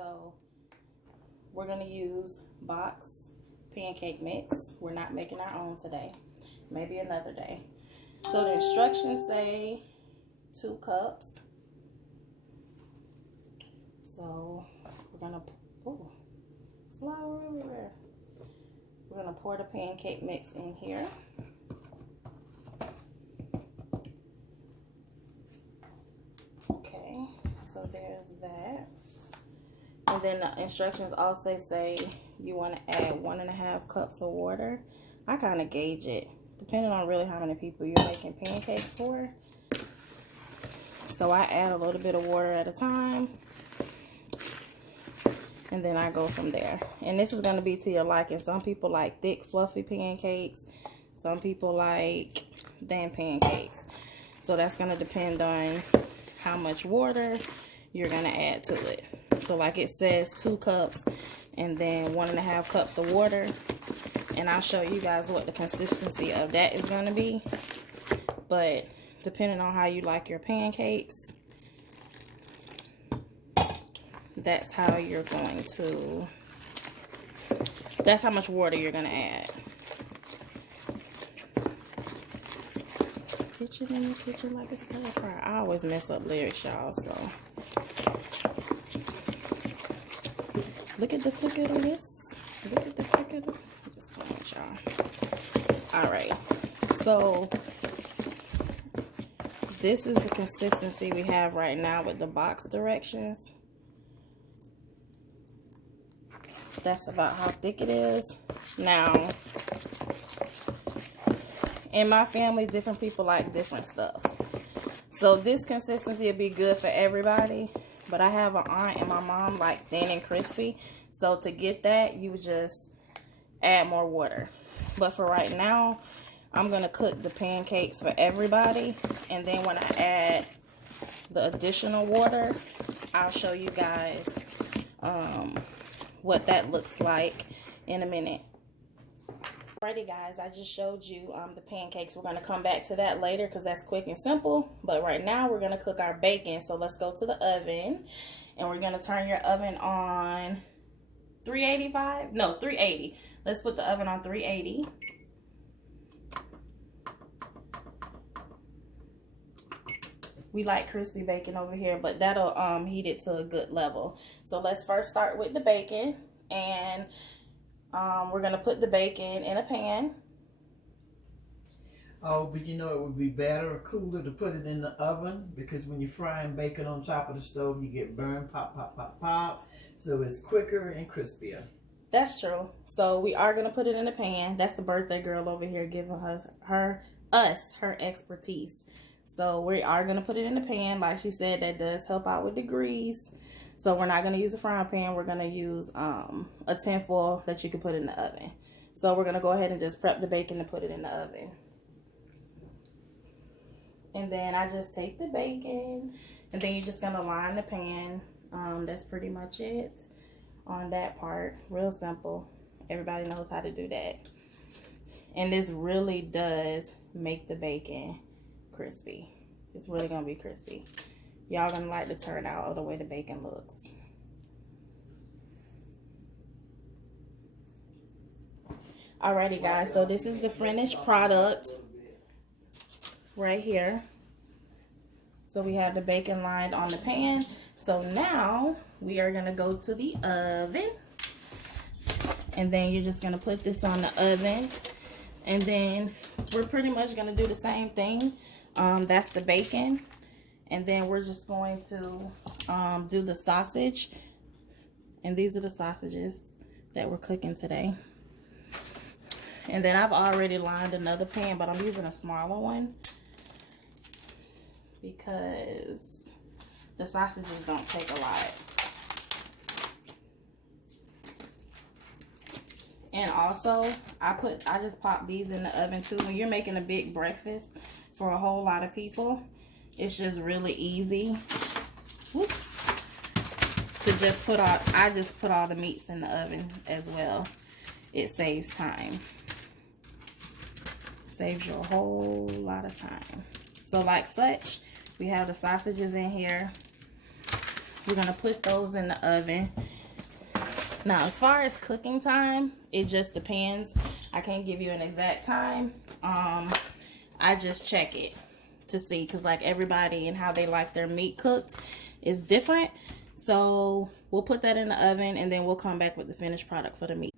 So we're gonna use box pancake mix. We're not making our own today, maybe another day. So the instructions say 2 cups. So we're gonna, oh, flour everywhere. We're gonna pour the pancake mix in here. Okay, so there's that. And then the instructions also say you want to add 1.5 cups of water. I kind of gauge it depending on really how many people you're making pancakes for. So I add a little bit of water at a time, and then I go from there. And this is going to be to your liking. Some people like thick, fluffy pancakes. Some people like thin pancakes. So that's going to depend on how much water you're going to add to it. So like it says 2 cups and then 1.5 cups of water. And I'll show you guys what the consistency of that is going to be. But depending on how you like your pancakes, that's how you're going to, that's how much water you're going to add. Kitchen in the kitchen like a stir fry. I always mess up lyrics, y'all, so. Look at the flicker of this. Look at the flicker of this one, y'all. Alright, so this is the consistency we have right now with the box directions. That's about how thick it is. Now, in my family, different people like different stuff. So this consistency would be good for everybody. But I have an aunt and my mom like thin and crispy. So to get that, you would just add more water. But for right now, I'm going to cook the pancakes for everybody. And then when I add the additional water, I'll show you guys what that looks like in a minute. Alrighty guys, I just showed you the pancakes. We're going to come back to that later because that's quick and simple. But right now we're going to cook our bacon. So let's go to the oven. And we're going to turn your oven on 385? No, 380. Let's put the oven on 380. We like crispy bacon over here, but that'll heat it to a good level. So let's first start with the bacon. And we're going to put the bacon in a pan. Oh, but you know it would be better or cooler to put it in the oven, because when you're frying bacon on top of the stove, you get burned, pop, pop, pop, pop. So it's quicker and crispier. That's true. So we are going to put it in a pan. That's the birthday girl over here giving us her expertise. So we are going to put it in the pan. Like she said, that does help out with the grease. So we're not going to use a frying pan. We're going to use a tin foil that you can put in the oven. So we're going to go ahead and just prep the bacon and put it in the oven. And then I just take the bacon, and then you're just going to line the pan. That's pretty much it on that part. Real simple. Everybody knows how to do that. And this really does make the bacon crispy. It's really going to be crispy. Y'all gonna like the turnout of the way the bacon looks. Alrighty guys, so this is the finished product right here. So we have the bacon lined on the pan. So now we are gonna go to the oven. And then you're just gonna put this on the oven. And then we're pretty much gonna do the same thing. That's the bacon. And then we're just going to do the sausage. And these are the sausages that we're cooking today. And then I've already lined another pan, but I'm using a smaller one because the sausages don't take a lot. And also, I just pop these in the oven too. When you're making a big breakfast for a whole lot of people, it's just really easy. Whoops. To just put all, I just put all the meats in the oven as well. It saves time. Saves you a whole lot of time. So like such, we have the sausages in here. We're gonna put those in the oven. Now, as far as cooking time, it just depends. I can't give you an exact time. I just check it to see, because like everybody and how they like their meat cooked is different. So we'll put that in the oven and then we'll come back with the finished product for the meat.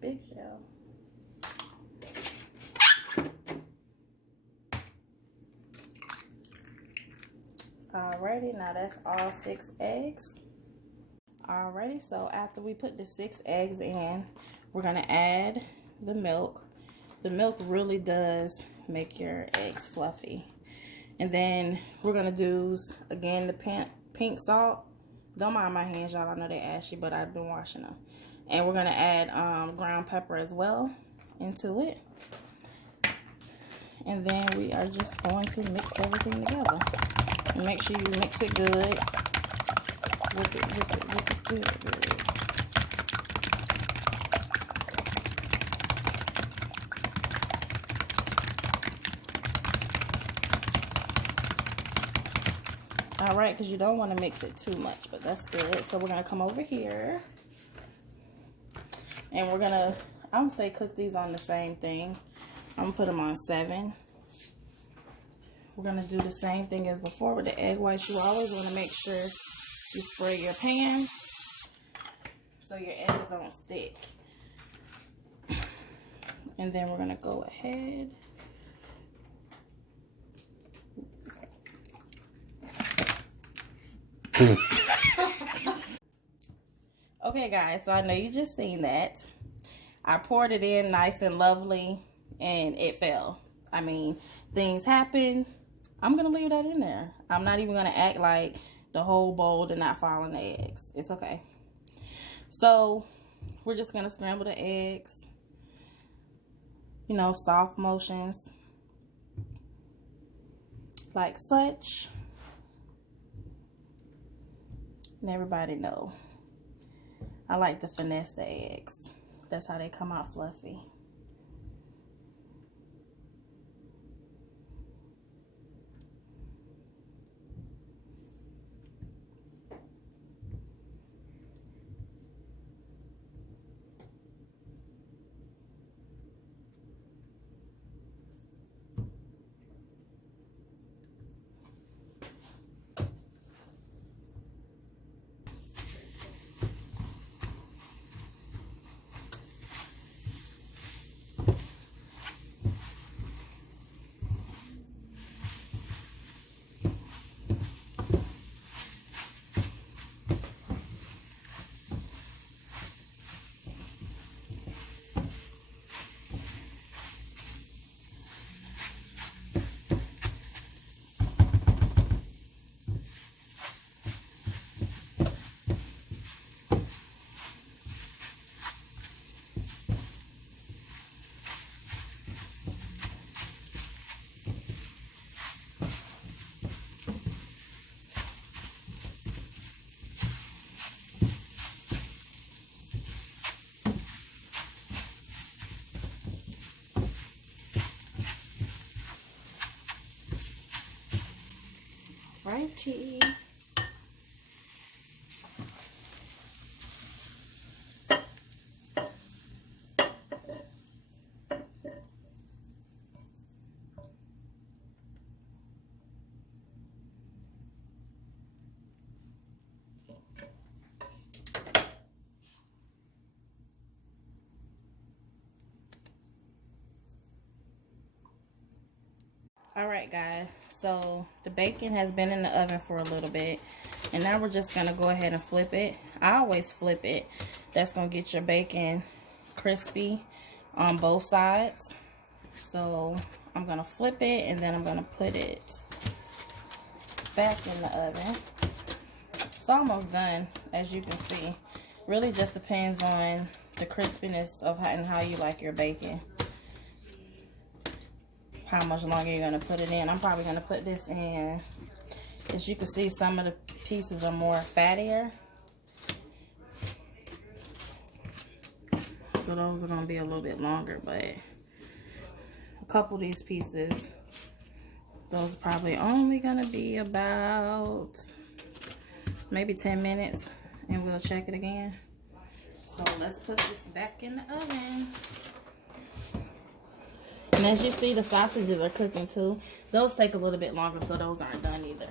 Big shell. Alrighty, now that's all 6 eggs. Alrighty, so after we put the 6 eggs in, we're gonna add the milk. The milk really does make your eggs fluffy. And then we're gonna do, again, the pink salt. Don't mind my hands, y'all. I know they're ashy, but I've been washing them. And we're gonna add ground pepper as well into it. And then we are just going to mix everything together. And make sure you mix it good. Whip it good. All right, because you don't want to mix it too much, but that's good. So we're gonna come over here. And we're gonna, I'm gonna say cook these on the same thing. I'm gonna put them on 7. We're gonna do the same thing as before with the egg whites. You always wanna make sure you spray your pan so your ends don't stick. And then we're gonna go ahead. Okay guys, so I know you just seen that. I poured it in nice and lovely and it fell. I mean, things happen. I'm gonna leave that in there. I'm not even gonna act like the whole bowl did not fall in the eggs. It's okay. So we're just gonna scramble the eggs. You know, soft motions. Like such. And everybody know, I like to finesse the eggs. That's how they come out fluffy. Righty. Alright guys, so the bacon has been in the oven for a little bit, and now we're just going to go ahead and flip it. I always flip it. That's going to get your bacon crispy on both sides. So I'm going to flip it, and then I'm going to put it back in the oven. It's almost done, as you can see. Really just depends on the crispiness of how you like your bacon. how much longer you're going to put it in. I'm probably going to put this in. As you can see, some of the pieces are more fattier. So those are going to be a little bit longer, but a couple of these pieces, those are probably only going to be about maybe 10 minutes, and we'll check it again. So let's put this back in the oven. And as you see, the sausages are cooking too. Those take a little bit longer, so those aren't done either.